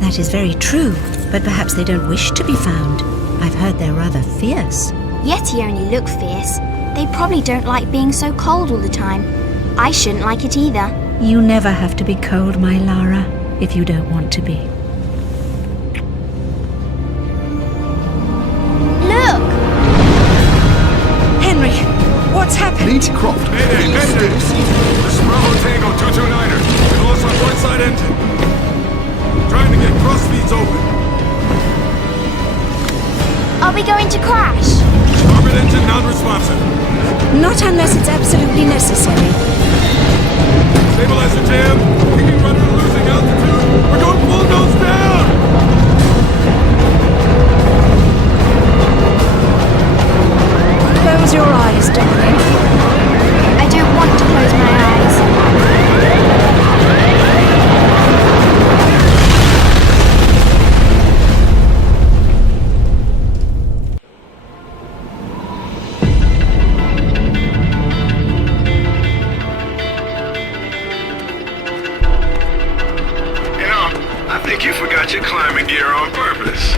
That is very true, but perhaps they don't wish to be found. I've heard they're rather fierce. Yeti only look fierce. They probably don't like being so cold all the time. I shouldn't like it either. You never have to be cold, my Lara, if you don't want to be. Look! Henry, what's happened? Lady Croft, Mayday, mayday! This is Bravo Tango 229er. We lost our port side engine. Trying to get cross feeds open. Are we going to crash? Starboard engine non-responsive. Not unless it's absolutely necessary. Stabilizer jam. Kicking rudder and losing altitude. We're going full nose down! Close your eyes, darling. I don't want to close my eyes. I think you forgot your climbing gear on purpose.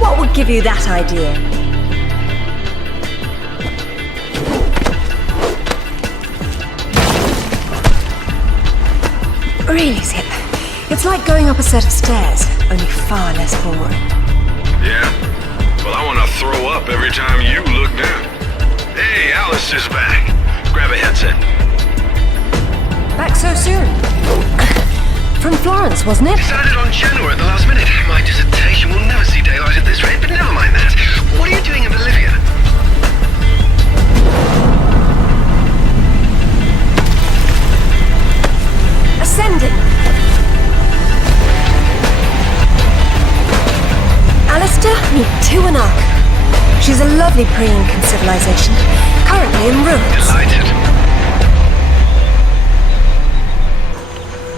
What would give you that idea? Really, Zip. It's like going up a set of stairs, only far less boring. Yeah? Well, I want to throw up every time you look down. Hey, Alice is back. Grab a headset. Back so soon? From Florence, wasn't it? Decided on Genoa at the last minute. My dissertation will never see daylight at this rate, but never mind that. What are you doing in Bolivia? Ascending. Alistair, meet Tuanak. She's a lovely pre-Incan civilization, currently in ruins. Delighted.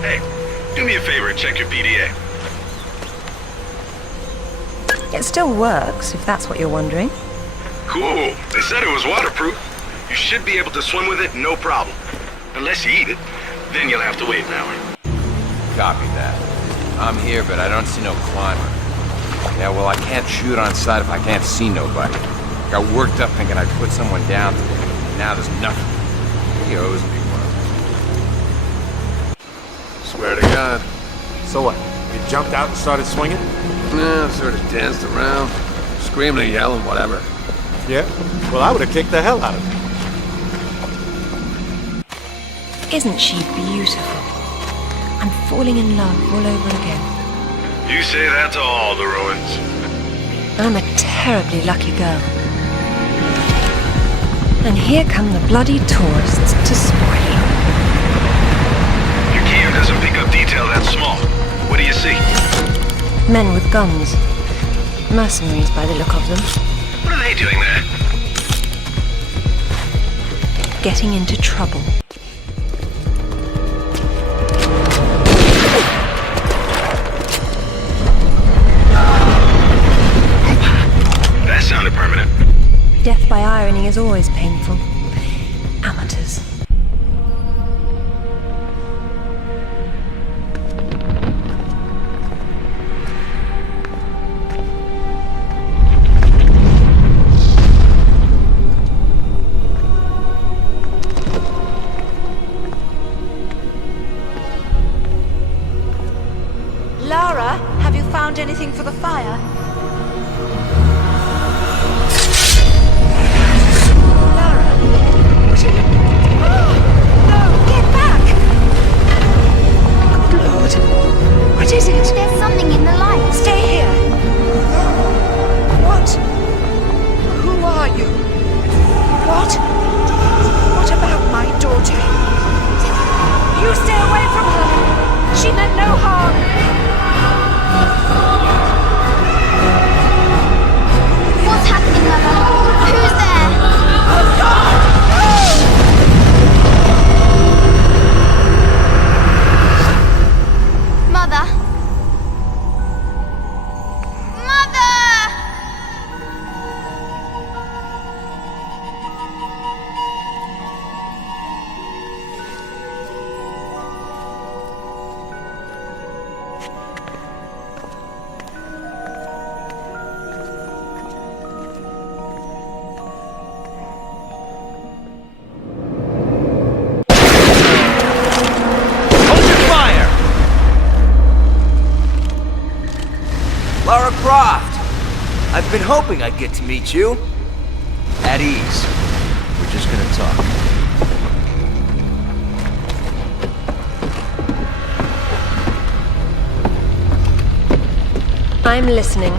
Hey, do me a favor and check your PDA. It still works, if that's what you're wondering. Cool. They said it was waterproof. You should be able to swim with it, no problem. Unless you eat it, then you'll have to wait an hour. Copy that. I'm here, but I don't see no climber. Yeah, well, I can't shoot on sight if I can't see nobody. Got worked up thinking I'd put someone down today. Now there's nothing. He owes me one. Swear to God. So what? You jumped out and started swinging? Nah, sort of danced around, screaming and yelling, whatever. Yeah? Well, I would have kicked the hell out of him. Isn't she beautiful? I'm falling in love all over again. You say that to all the ruins. I'm a terribly lucky girl. And here come the bloody tourists to spoil it. Your gear doesn't pick up detail that small. What do you see? Men with guns. Mercenaries by the look of them. What are they doing there? Getting into trouble. That sounded permanent. Death by irony is always painful. Amateurs. Lara, have you found anything for the fire? Lara? What are you... Oh, no! Get back! Good Lord. What is it? There's something in the light. Stay here. What? Who are you? What? What about my daughter? You stay away from her. She meant no harm. What's happening, Mother? Who's there? Mother? Mother! Croft! I've been hoping I'd get to meet you. At ease. We're just gonna talk. I'm listening.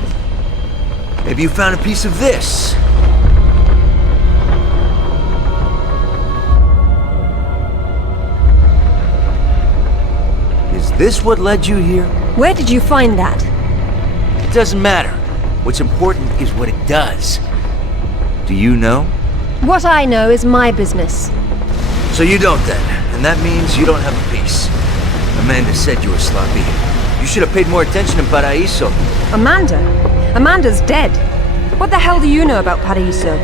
Maybe you found a piece of this. Is this what led you here? Where did you find that? It doesn't matter. What's important is what it does. Do you know? What I know is my business. So you don't then, and that means you don't have a piece. Amanda said you were sloppy. You should have paid more attention in Paraíso. Amanda? Amanda's dead. What the hell do you know about Paraíso?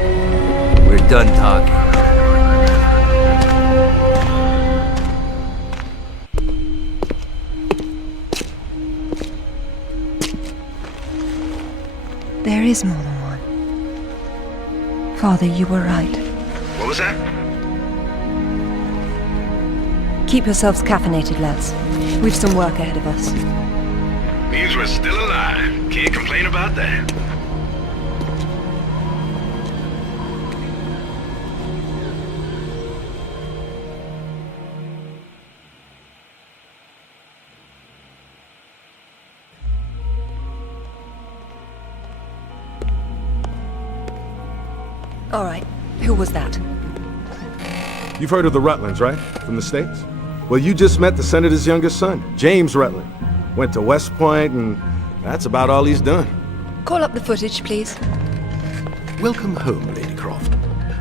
We're done talking. There is more than one. Father, you were right. What was that? Keep yourselves caffeinated, lads. We've some work ahead of us. Means we're still alive. Can't complain about that. All right. Who was that? You've heard of the Rutlands, right? From the States? Well, you just met the senator's youngest son, James Rutland. Went to West Point, and that's about all he's done. Call up the footage, please. Welcome home, Lady Croft.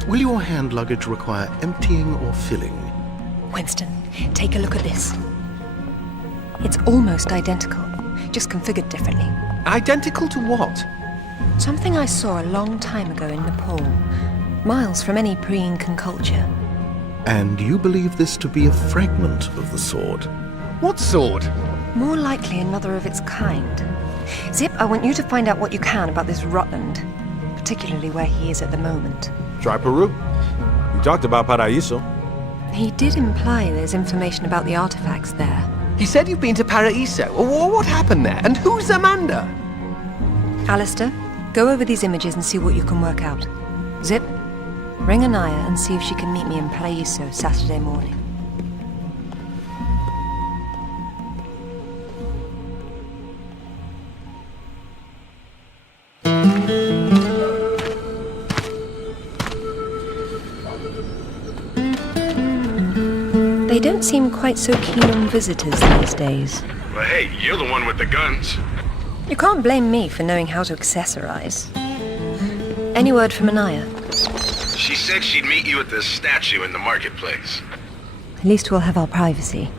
Will your hand luggage require emptying or filling? Winston, take a look at this. It's almost identical, just configured differently. Identical to what? Something I saw a long time ago in Nepal, miles from any pre-Incan culture. And you believe this to be a fragment of the sword? What sword? More likely another of its kind. Zip, I want you to find out what you can about this Rutland, particularly where he is at the moment. Try Peru. We talked about Paraíso. He did imply there's information about the artifacts there. He said you've been to Paraíso. What happened there? And who's Amanda? Alistair, go over these images and see what you can work out. Zip, ring Anaya and see if she can meet me in Paraíso Saturday morning. They don't seem quite so keen on visitors these days. Well, hey, you're the one with the guns. You can't blame me for knowing how to accessorize. Any word from Anaya? She said she'd meet you at the statue in the marketplace. At least we'll have our privacy.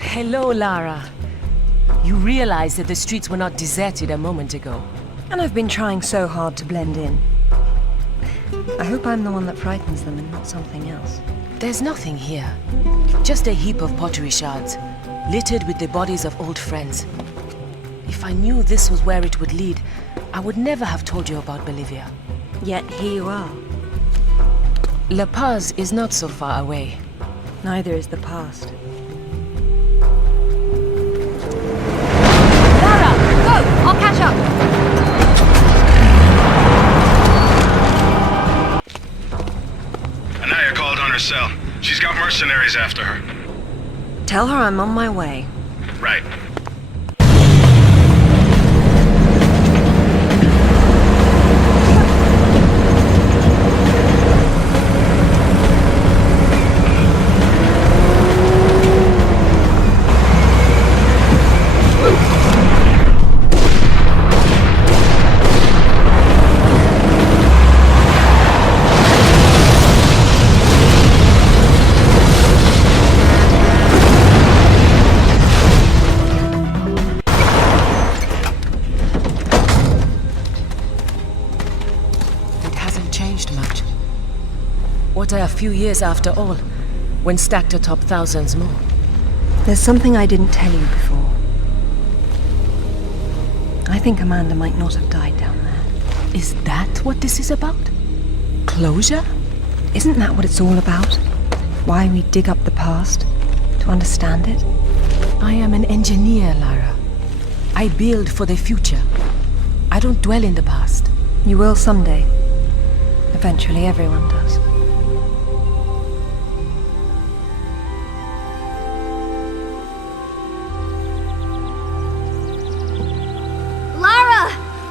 Hello, Lara. You realize that the streets were not deserted a moment ago. And I've been trying so hard to blend in. I hope I'm the one that frightens them and not something else. There's nothing here. Just a heap of pottery shards, littered with the bodies of old friends. If I knew this was where it would lead, I would never have told you about Bolivia. Yet here you are. La Paz is not so far away. Neither is the past. Lara, go! I'll catch up. Anaya called on her cell. She's got mercenaries after her. Tell her I'm on my way. Right. What are a few years after all, when stacked atop thousands more? There's something I didn't tell you before. I think Amanda might not have died down there. Is that what this is about? Closure? Isn't that what it's all about? Why we dig up the past? To understand it? I am an engineer, Lara. I build for the future. I don't dwell in the past. You will someday. Eventually, everyone does. Lara!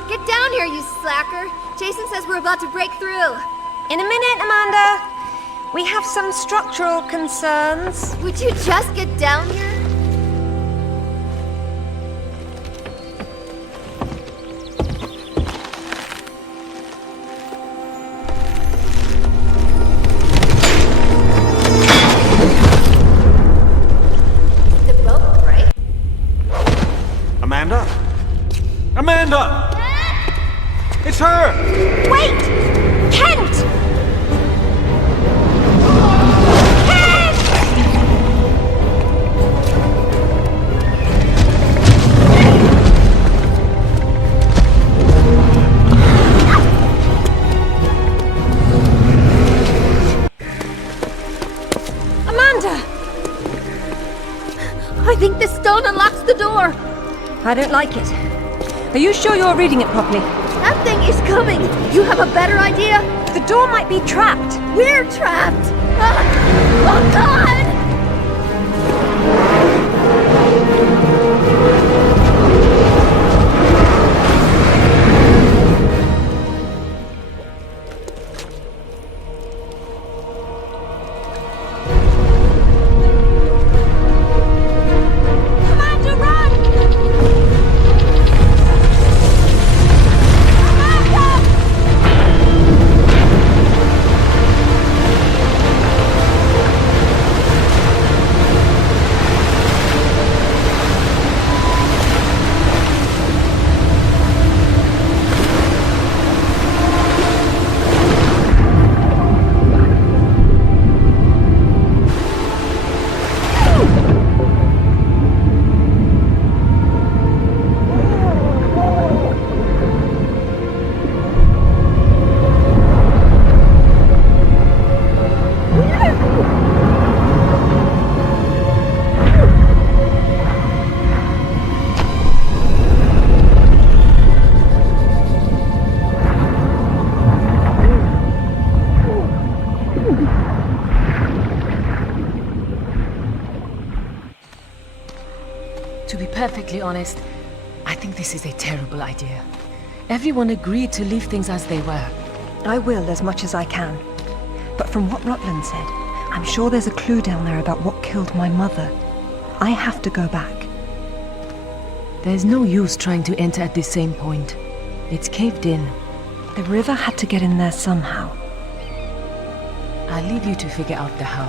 Get down here, you slacker! Jason says we're about to break through. In a minute, Amanda. We have some structural concerns. Would you just get down here? The boat break? Amanda? Amanda! It's her! Wait! Kent! I think this stone unlocks the door. I don't like it. Are you sure you're reading it properly? That thing is coming. You have a better idea? The door might be trapped. We're trapped. Oh, God! To be perfectly honest, I think this is a terrible idea. Everyone agreed to leave things as they were. I will as much as I can. But from what Rutland said, I'm sure there's a clue down there about what killed my mother. I have to go back. There's no use trying to enter at the same point. It's caved in. The river had to get in there somehow. I'll leave you to figure out the how.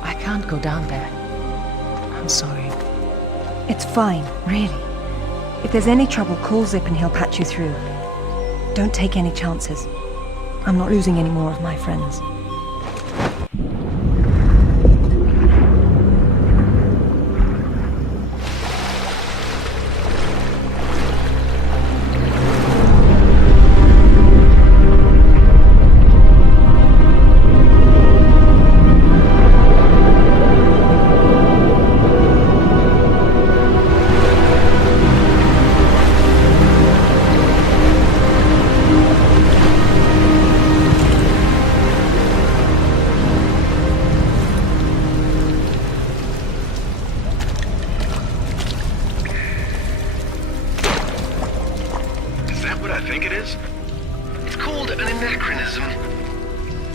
I can't go down there. I'm sorry. It's fine, really. If there's any trouble, call Zip and he'll patch you through. Don't take any chances. I'm not losing any more of my friends.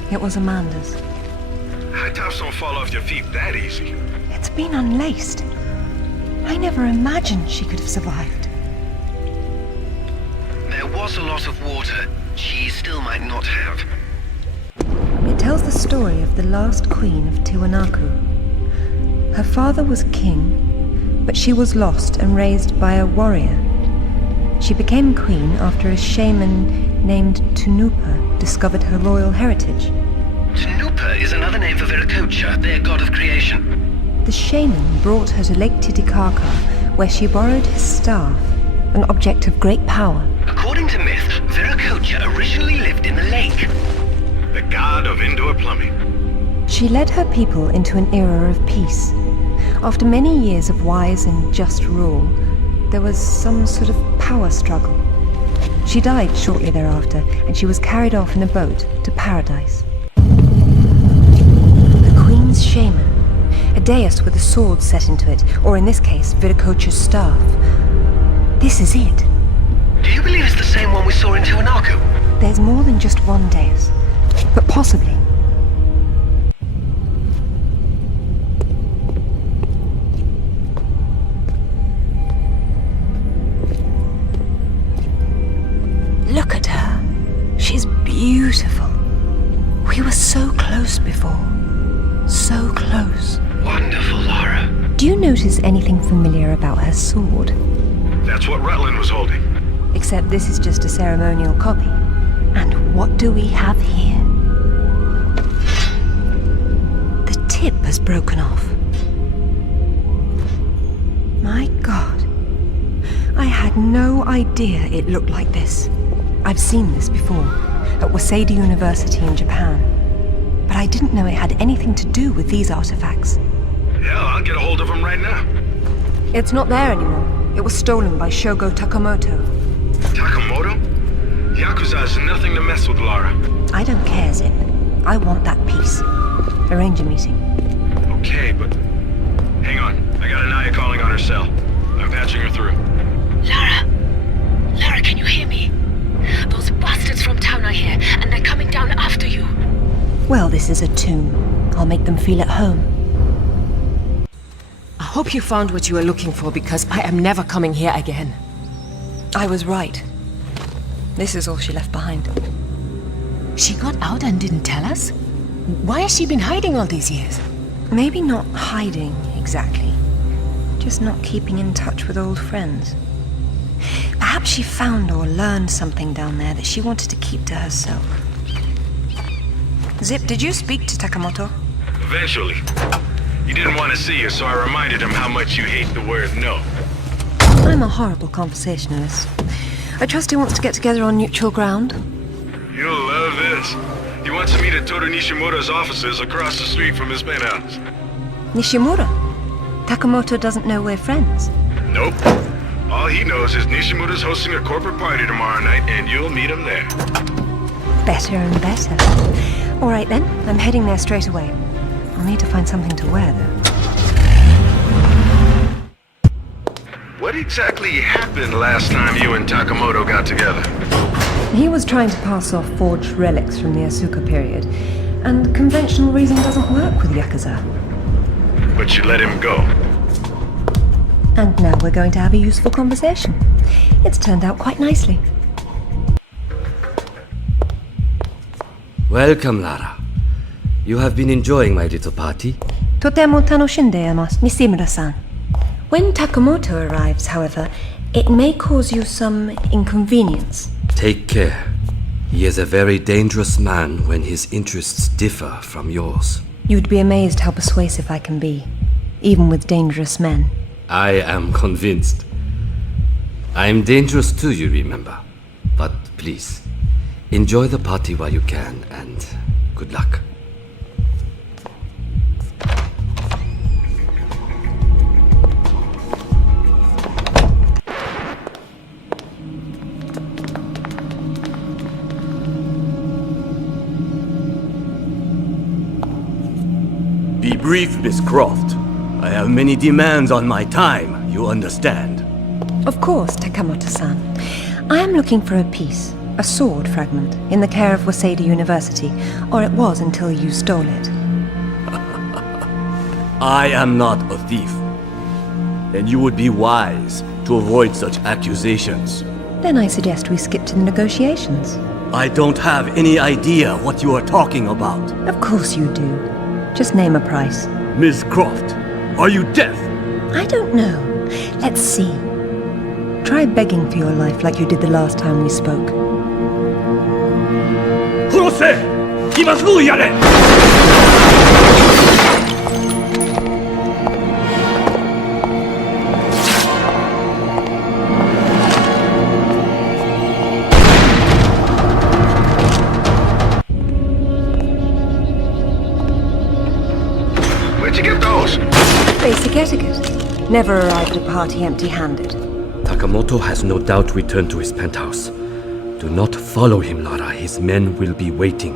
It was Amanda's. High tops don't fall off your feet that easy. It's been unlaced. I never imagined she could have survived. There was a lot of water. She still might not have. It tells the story of the last queen of Tiwanaku. Her father was king, but she was lost and raised by a warrior. She became queen after a shaman named Tunupa discovered her royal heritage. Tunupa is another name for Viracocha, their god of creation. The shaman brought her to Lake Titicaca, where she borrowed his staff, an object of great power. According to myth, Viracocha originally lived in the lake. The god of indoor plumbing. She led her people into an era of peace. After many years of wise and just rule, there was some sort of power struggle. She died shortly thereafter, and she was carried off in a boat to paradise. The Queen's shaman, a dais with a sword set into it, or in this case, Viracocha's staff. This is it. Do you believe it's the same one we saw in Tiwanaku? There's more than just one dais, but possibly. Look at her. She's beautiful. We were so close before. So close. Wonderful, Lara. Do you notice anything familiar about her sword? That's what Rutland was holding. Except this is just a ceremonial copy. And what do we have here? The tip has broken off. My God. I had no idea it looked like this. I've seen this before, at Waseda University in Japan. But I didn't know it had anything to do with these artifacts. Yeah, I'll get a hold of him right now. It's not there anymore. It was stolen by Shogo Takamoto. Takamoto? Yakuza is nothing to mess with, Lara. I don't care, Zip. I want that piece. Arrange a meeting. Okay, but... Hang on. I got Anaya calling on her cell. I'm patching her through. Lara! Lara, can you hear me? Those bastards from town are here, and they're coming down after you. Well, this is a tomb. I'll make them feel at home. I hope you found what you were looking for, because I am never coming here again. I was right. This is all she left behind. She got out and didn't tell us? Why has she been hiding all these years? Maybe not hiding, exactly. Just not keeping in touch with old friends. Perhaps she found or learned something down there that she wanted to keep to herself. Zip, did you speak to Takamoto? Eventually. He didn't want to see you, so I reminded him how much you hate the word no. I'm a horrible conversationalist. I trust he wants to get together on neutral ground. You'll love this. He wants to meet at Toru Nishimura's offices across the street from his penthouse. Nishimura? Takamoto doesn't know we're friends. Nope. All he knows is Nishimura's hosting a corporate party tomorrow night, and you'll meet him there. Better and better. All right then, I'm heading there straight away. I'll need to find something to wear, though. What exactly happened last time you and Takamoto got together? He was trying to pass off forged relics from the Asuka period, and conventional reason doesn't work with Yakuza. But you let him go. And now we're going to have a useful conversation. It's turned out quite nicely. Welcome, Lara. You have been enjoying my little party? Totemo tanoshindeimasu, Nishimura-san. When Takamoto arrives, however, it may cause you some inconvenience. Take care. He is a very dangerous man when his interests differ from yours. You'd be amazed how persuasive I can be, even with dangerous men. I am convinced. I am dangerous too, you remember. But please, enjoy the party while you can, and good luck. Be brief, Miss Croft. I have many demands on my time, you understand. Of course, Takamoto-san. I am looking for a piece, a sword fragment, in the care of Waseda University, or it was until you stole it. I am not a thief. And you would be wise to avoid such accusations. Then I suggest we skip to the negotiations. I don't have any idea what you are talking about. Of course you do. Just name a price. Miss Croft, are you deaf? I don't know. Let's see. Try begging for your life like you did the last time we spoke. 殺せ! 今すぐやれ! Where'd you get those? Basic etiquette. Never arrive at a party empty-handed. Takamoto has no doubt returned to his penthouse. Do not follow him, Lara. His men will be waiting.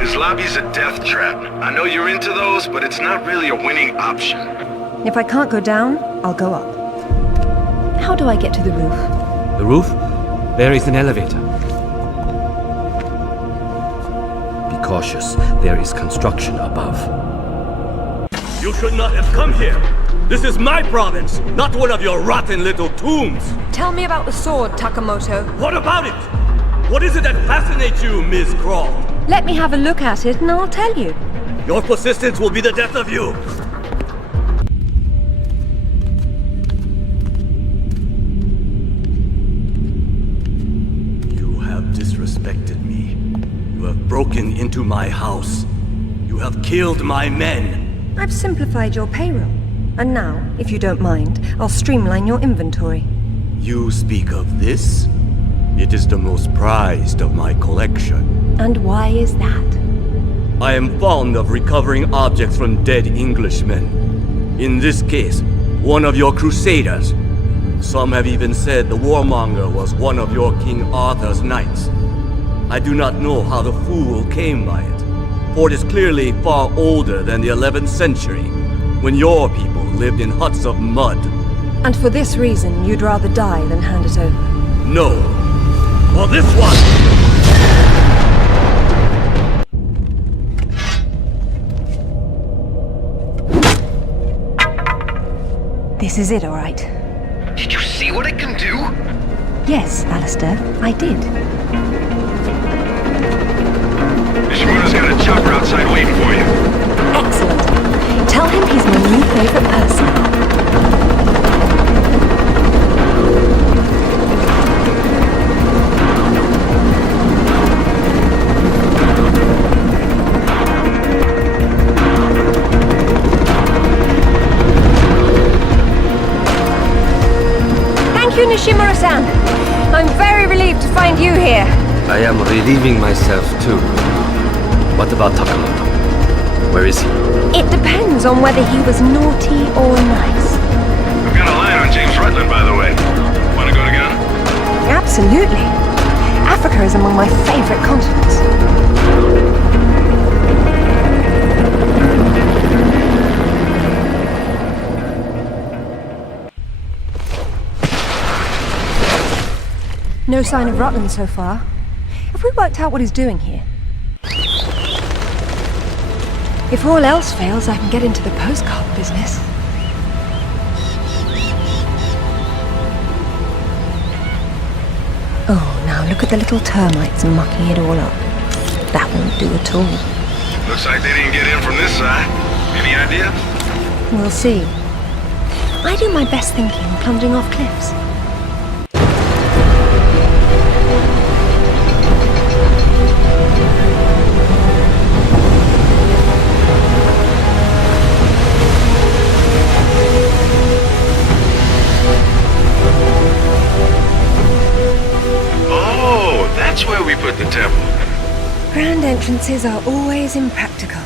His lobby's a death trap. I know you're into those, but it's not really a winning option. If I can't go down, I'll go up. How do I get to the roof? The roof? There is an elevator. Be cautious. There is construction above. You should not have come here. This is my province, not one of your rotten little tombs. Tell me about the sword, Takamoto. What about it? What is it that fascinates you, Ms. Croft? Let me have a look at it and I'll tell you. Your persistence will be the death of you. You have disrespected me. You have broken into my house. You have killed my men. I've simplified your payroll. And now, if you don't mind, I'll streamline your inventory. You speak of this? It is the most prized of my collection. And why is that? I am fond of recovering objects from dead Englishmen. In this case, one of your crusaders. Some have even said the warmonger was one of your King Arthur's knights. I do not know how the fool came by it, for it is clearly far older than the 11th century, when your people lived in huts of mud. And for this reason, you'd rather die than hand it over? No. For this one! This is it, all right. Did you see what it can do? Yes, Alistair, I did. Nishimura's got a chopper outside waiting for you. Excellent. Tell him he's my new favorite person. Thank you, Nishimura-san. I'm very relieved to find you here. I am relieving myself too. What about Takamoto? Where is he? It depends on whether he was naughty or nice. I've got a line on James Rutland, by the way. Want to go together? Absolutely. Africa is among my favorite continents. No sign of Rutland so far. Have we worked out what he's doing here? If all else fails, I can get into the postcard business. Oh, now look at the little termites mucking it all up. That won't do at all. Looks like they didn't get in from this side. Any idea? We'll see. I do my best thinking plunging off cliffs. That's where we put the temple. Grand entrances are always impractical.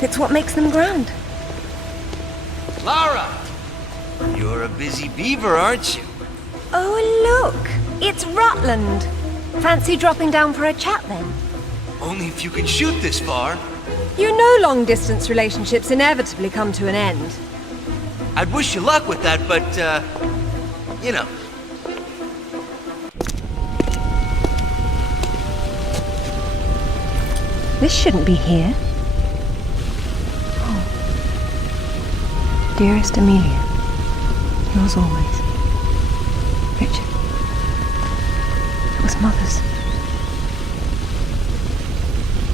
It's what makes them grand. Lara! You're a busy beaver, aren't you? Oh, look! It's Rutland! Fancy dropping down for a chat, then? Only if you can shoot this far. You know long-distance relationships inevitably come to an end. I'd wish you luck with that, but, you know. This shouldn't be here. Oh. Dearest Amelia, yours always. Richard. It was Mother's.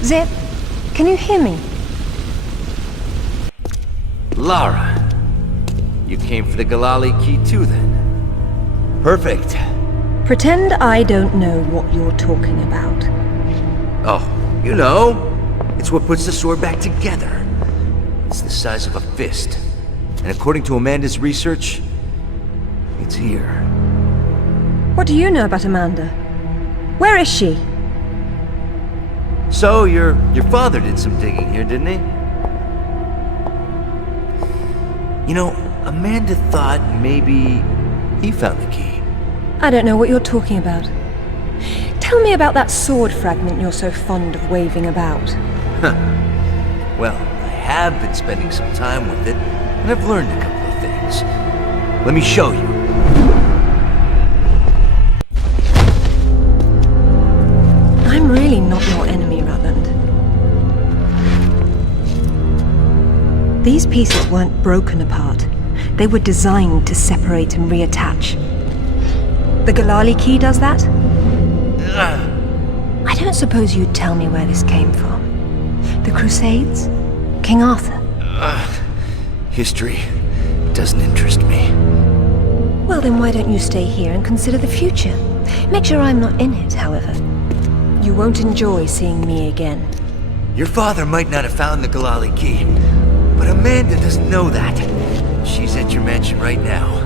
Zip, can you hear me? Lara. You came for the Galali key too, then? Perfect. Pretend I don't know what you're talking about. Oh. You know, it's what puts the sword back together. It's the size of a fist. And according to Amanda's research, it's here. What do you know about Amanda? Where is she? So, your father did some digging here, didn't he? You know, Amanda thought maybe he found the key. I don't know what you're talking about. Tell me about that sword fragment you're so fond of waving about. Well, I have been spending some time with it, and I've learned a couple of things. Let me show you. I'm really not your enemy, Rutland. These pieces weren't broken apart. They were designed to separate and reattach. The Galali key does that? I don't suppose you'd tell me where this came from. The Crusades? King Arthur? History doesn't interest me. Well, then why don't you stay here and consider the future? Make sure I'm not in it, however. You won't enjoy seeing me again. Your father might not have found the Galali key, but Amanda doesn't know that. She's at your mansion right now.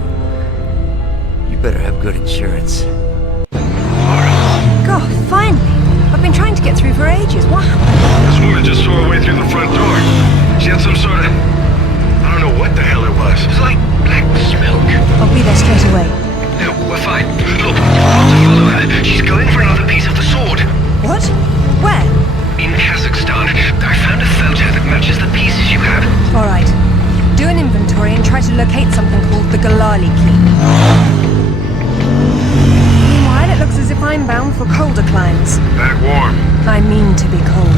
You better have good insurance. God, finally! I've been trying to get through for ages. What happened? This woman just saw her way through the front door. She had some sort of... I don't know what the hell it was. It's like black smoke. I'll be there straight away. No, we're fine. Look, you've got to follow her. She's going for another piece of the sword. What? Where? In Kazakhstan. I found a photo that matches the pieces you have. All right. Do an inventory and try to locate something called the Galali key. Meanwhile, it looks as if I'm bound for colder climes. Back warm. I mean to be cold.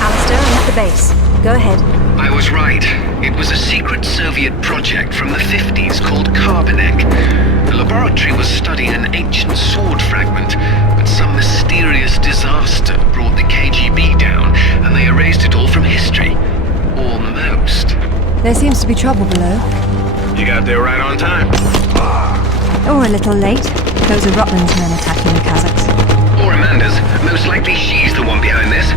Alistair, I'm at the base. Go ahead. I was right. It was a secret Soviet project from the 50s called Carbonek. The laboratory was studying an ancient sword fragment, but some mysterious disaster brought the KGB down, and they erased it all from history. Almost. There seems to be trouble below. You got there right on time. Or a little late. Those are Rutland's men attacking the Kazakhs. Or Amanda's. Most likely she's the one behind this.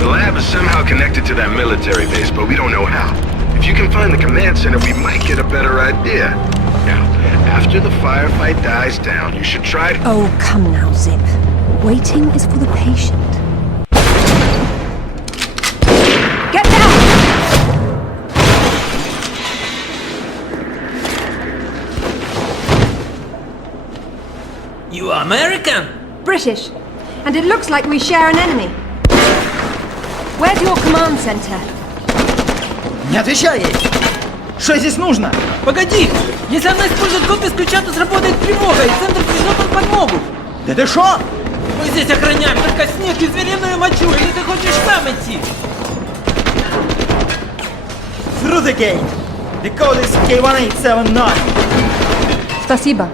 The lab is somehow connected to that military base, but we don't know how. If you can find the command center, we might get a better idea. Now, after the firefight dies down, you should try to... Oh, come now, Zip. Waiting is for the patient. Get down! You are American? British. And it looks like we share an enemy. Where's your command center? Не отвечай ей! Что здесь нужно? Погоди! Если она использует код без ключа, то сработает тревога, и центр пришлет нам подмогу! Да ты шо? Мы здесь охраняем только снег и звериную мочу, или ты хочешь сам идти? Through the gate! The code is K1879! Спасибо.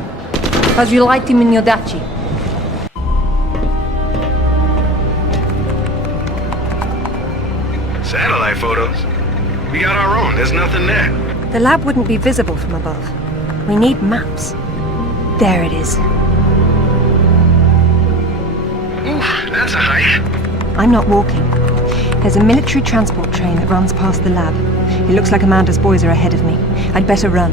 Пожелайте мне удачи. Satellite photos? We got our own. There's nothing there. The lab wouldn't be visible from above. We need maps. There it is. Oof, that's a hike. I'm not walking. There's a military transport train that runs past the lab. It looks like Amanda's boys are ahead of me. I'd better run.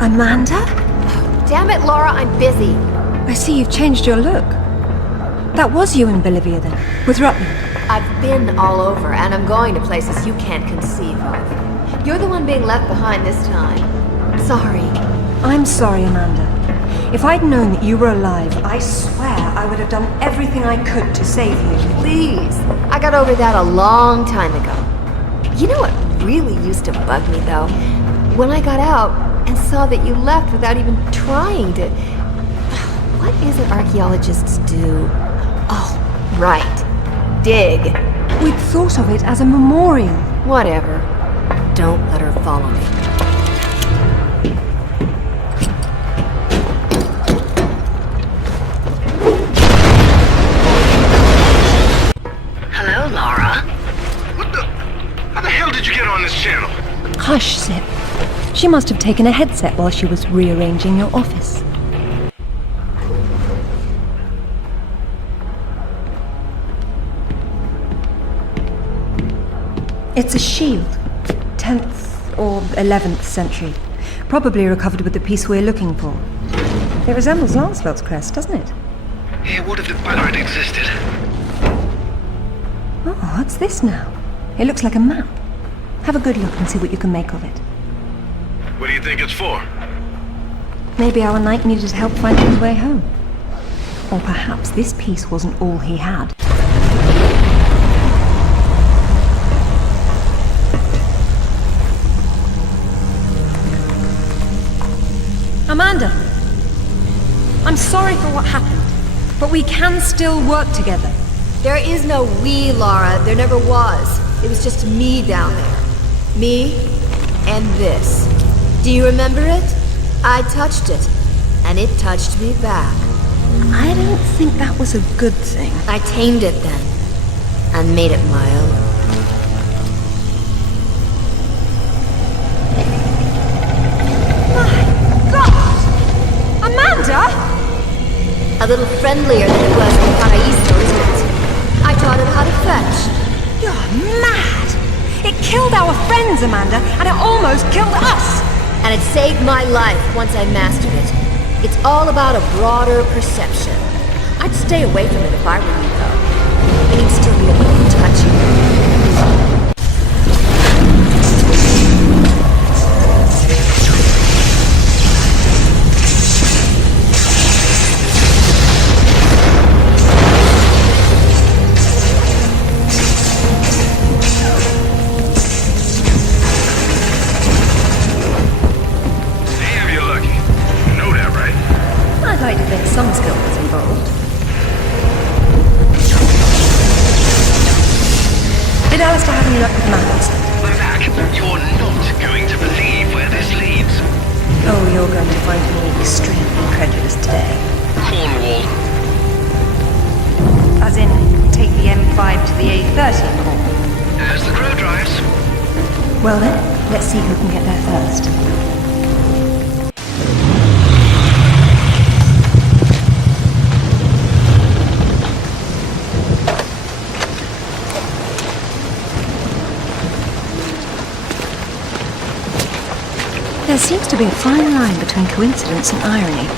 Amanda? Damn it, Laura, I'm busy. I see you've changed your look. That was you in Bolivia then, with Rutland. I've been all over, and I'm going to places you can't conceive of. You're the one being left behind this time. Sorry. I'm sorry, Amanda. If I'd known that you were alive, I swear I would have done everything I could to save you. Please. I got over that a long time ago. You know what really used to bug me, though? When I got out and saw that you left without even trying to... What is it archaeologists do? Oh, right. Dig. We'd thought of it as a memorial. Whatever. Don't let her follow me. Hush, Sip. She must have taken a headset while she was rearranging your office. It's a shield. 10th or 11th century. Probably recovered with the piece we're looking for. It resembles Lancelot's crest, doesn't it? It would have if better it existed. Oh, what's this now? It looks like a map. Have a good look and see what you can make of it. What do you think it's for? Maybe our knight needed help finding his way home. Or perhaps this piece wasn't all he had. Amanda! I'm sorry for what happened, but we can still work together. There is no we, Lara. There never was. It was just me down there. Me and this. Do you remember it? I touched it, and it touched me back. I don't think that was a good thing. I tamed it then, and made it my own. My God! Amanda! A little friendlier than it was in Paraíso, isn't it? I taught it how to fetch. You're mad! It killed our friends, Amanda, and it almost killed us! And it saved my life once I mastered it. It's all about a broader perception. I'd stay away from it if I were you, though. It'd still be a little touchy. Some skill was involved. Did Alistair have any luck with matters? Mac, you're not going to believe where this leads. Oh, you're going to find me extremely incredulous today. Cornwall. As in, take the M5 to the A30 in Cornwall? As the crow drives. Well then, let's see who can get there first. There seems to be a fine line between coincidence and irony.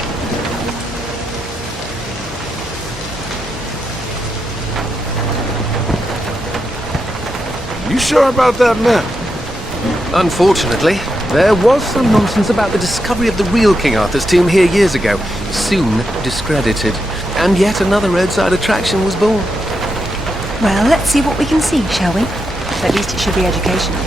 You sure about that map? Unfortunately, there was some nonsense about the discovery of the real King Arthur's tomb here years ago, soon discredited. And yet another roadside attraction was born. Well, let's see what we can see, shall we? At least it should be educational.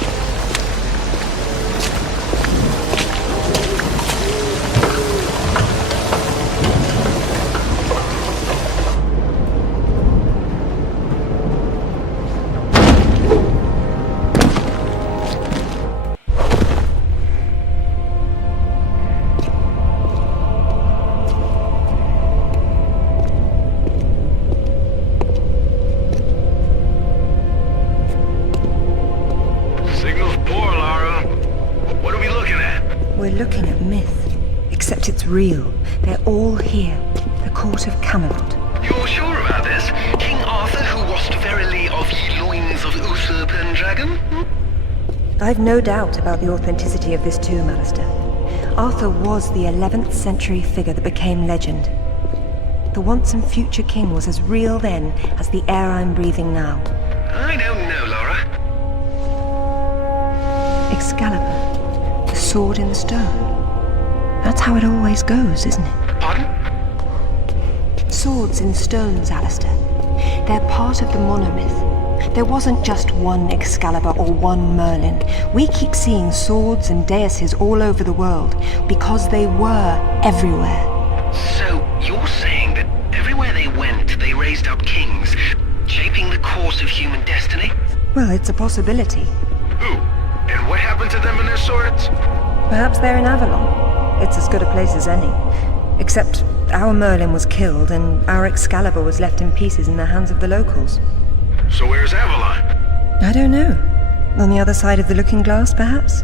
Real. They're all here. The court of Camelot. You're sure about this? King Arthur, who wast verily of ye loins of Uther Pendragon? I've no doubt about the authenticity of this tomb, Alistair. Arthur was the 11th century figure that became legend. The once and future king was as real then as the air I'm breathing now. I don't know, Laura. Excalibur. The sword in the stone. That's how it always goes, isn't it? Pardon? Swords in stones, Alistair. They're part of the monomyth. There wasn't just one Excalibur or one Merlin. We keep seeing swords and daises all over the world because they were everywhere. So, you're saying that everywhere they went, they raised up kings, shaping the course of human destiny? Well, it's a possibility. Who? And what happened to them and their swords? Perhaps they're in Avalon. It's as good a place as any. Except our Merlin was killed and our Excalibur was left in pieces in the hands of the locals. So where's Avalon? I don't know. On the other side of the looking glass, perhaps?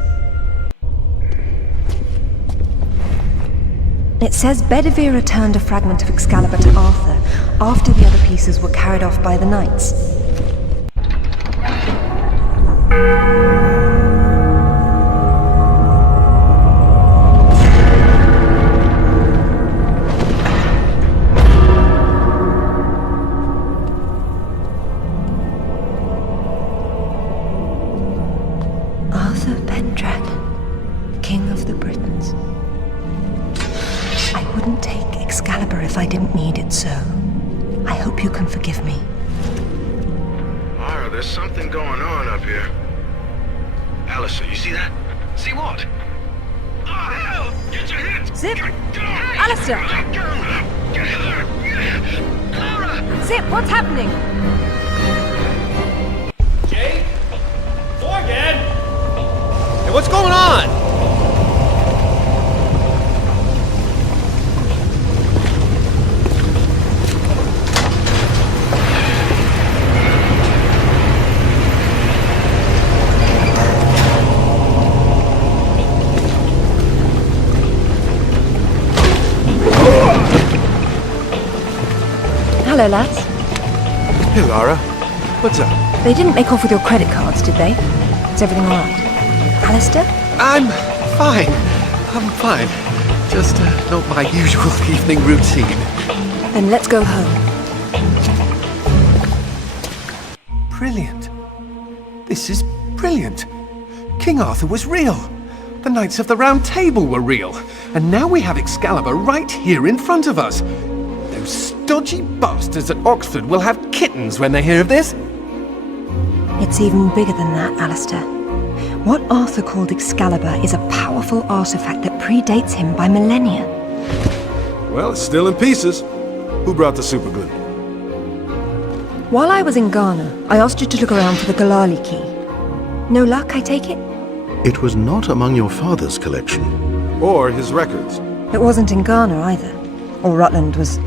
It says Bedivere returned a fragment of Excalibur to Arthur after the other pieces were carried off by the knights. Arthur Pendragon, King of the Britons. I wouldn't take Excalibur if I didn't need it so. I hope you can forgive me. Lara, there's something going on up here. Alistair, you see that? See what? Oh, hell! Get your hands! Zip! Get off! Alistair! Get her! Lara! Zip, what's happening? Jake? Morgan? Hey, what's going on? Hello, lads. Hey, Lara. What's up? They didn't make off with your credit cards, did they? Is everything all right? Alistair? I'm fine. I'm fine. Just not my usual evening routine. Then let's go home. Brilliant. This is brilliant. King Arthur was real. The Knights of the Round Table were real. And now we have Excalibur right here in front of us. Those stodgy bastards at Oxford will have kittens when they hear of this. It's even bigger than that, Alistair. What Arthur called Excalibur is a powerful artifact that predates him by millennia. Well, it's still in pieces. Who brought the superglue? While I was in Ghana, I asked you to look around for the Galali key. No luck, I take it? It was not among your father's collection. Or his records. It wasn't in Ghana either. Or Rutland was...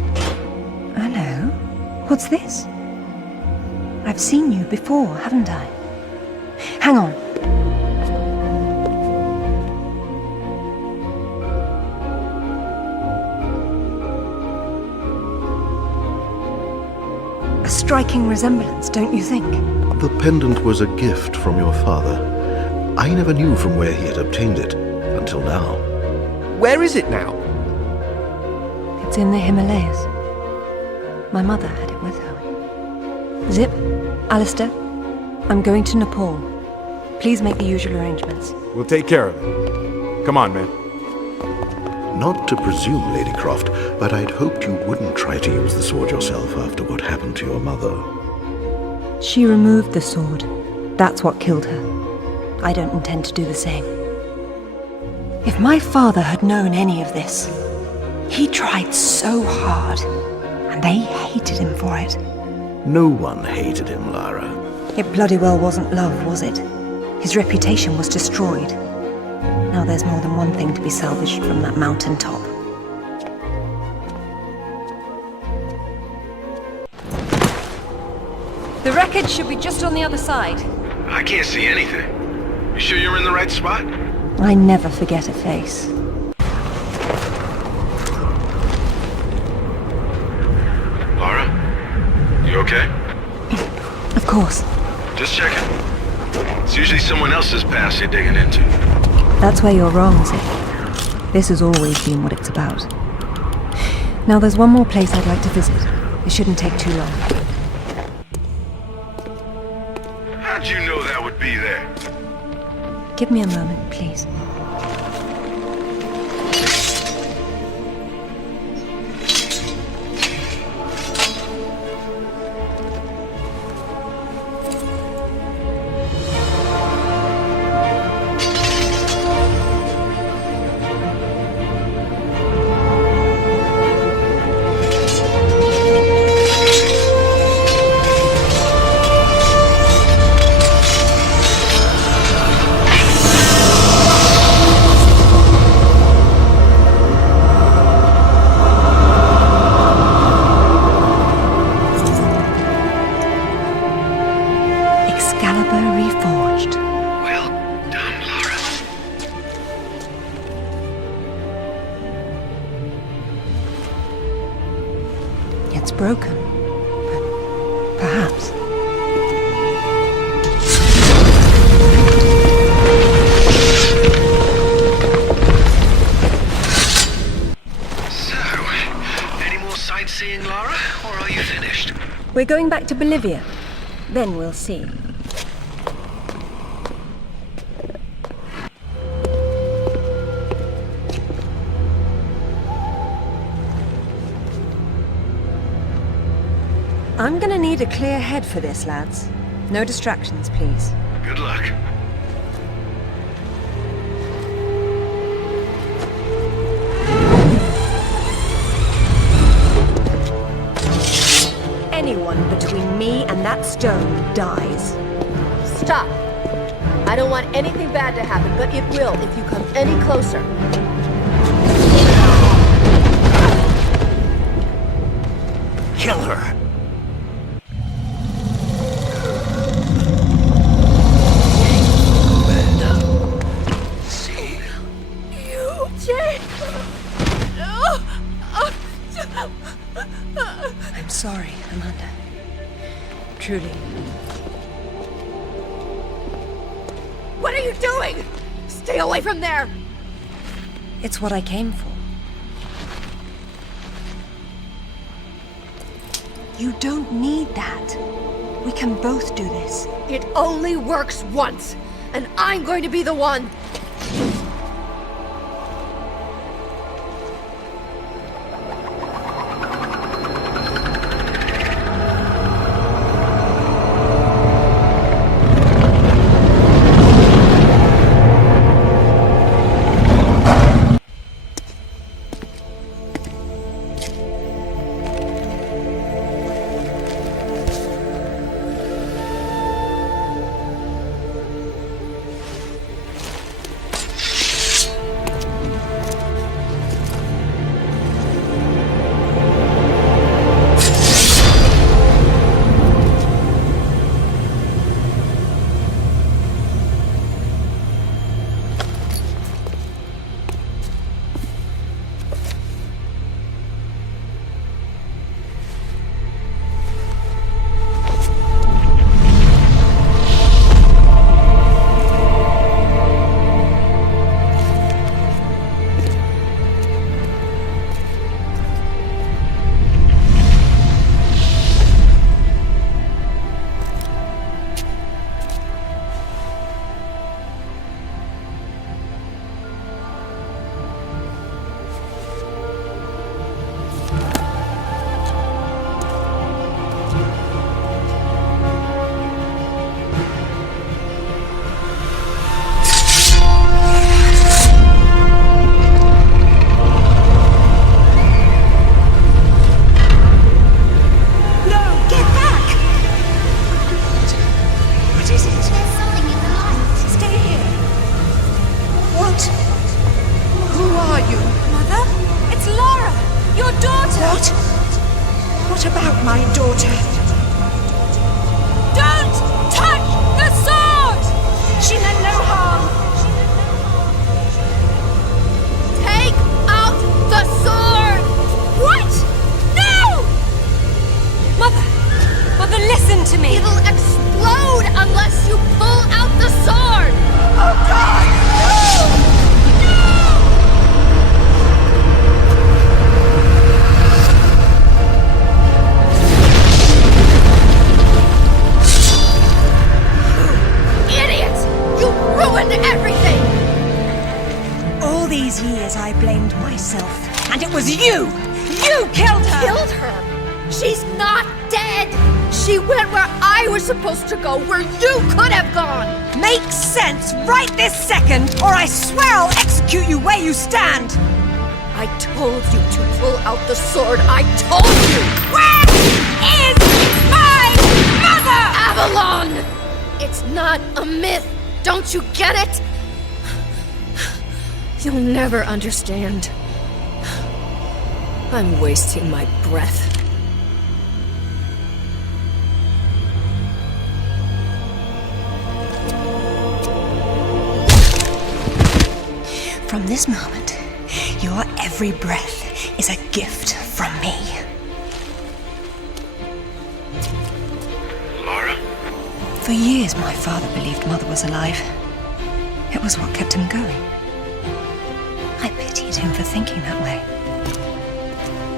Hello? What's this? I've seen you before, haven't I? Hang on. A striking resemblance, don't you think? The pendant was a gift from your father. I never knew from where he had obtained it, until now. Where is it now? It's in the Himalayas. My mother had it with her. Zip, Alistair, I'm going to Nepal. Please make the usual arrangements. We'll take care of it. Come on, man. Not to presume, Lady Croft, but I'd hoped you wouldn't try to use the sword yourself after what happened to your mother. She removed the sword. That's what killed her. I don't intend to do the same. If my father had known any of this, he tried so hard, and they hated him for it. No one hated him, Lara. It bloody well wasn't love, was it? His reputation was destroyed. Now there's more than one thing to be salvaged from that mountain top. The wreckage should be just on the other side. I can't see anything. You sure you're in the right spot? I never forget a face. Lara? You okay? Of course. Just checking. It's usually someone else's past you're digging into. That's where you're wrong, Zip. This has always been what it's about. Now there's one more place I'd like to visit. It shouldn't take too long. How'd you know that would be there? Give me a moment, please. It's broken. But perhaps. Sightseeing, Lara, or are you finished? We're going back to Bolivia. Then we'll see. I'm gonna need a clear head for this, lads. No distractions, please. Good luck. Anyone between me and that stone dies. Stop! I don't want anything bad to happen, but it will if you come any closer. Kill her! I'm sorry, Amanda. Truly. What are you doing? Stay away from there! It's what I came for. You don't need that. We can both do this. It only works once, and I'm going to be the one. What about my daughter? Don't touch the sword! She meant no harm. Take out the sword! What? No! Mother, listen to me. It'll explode unless you pull out the sword! Oh God! No! Ruined everything! All these years I blamed myself, and it was you! You killed her! Killed her? She's not dead! She went where I was supposed to go, where you could have gone! Makes sense right this second, or I swear I'll execute you where you stand! I told you to pull out the sword. I told you! Where is my mother? Avalon! It's not a myth. Don't you get it? You'll never understand. I'm wasting my breath. From this moment, your every breath is a gift from me. For years, my father believed Mother was alive. It was what kept him going. I pitied him for thinking that way.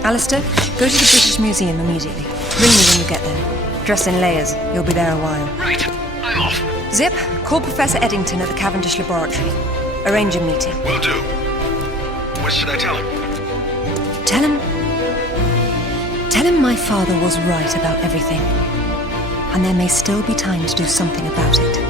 Alistair, go to the British Museum immediately. Ring me when you get there. Dress in layers. You'll be there a while. Right, I'm off. Zip, call Professor Eddington at the Cavendish Laboratory. Arrange a meeting. Will do. What should I tell him? Tell him my father was right about everything. And there may still be time to do something about it.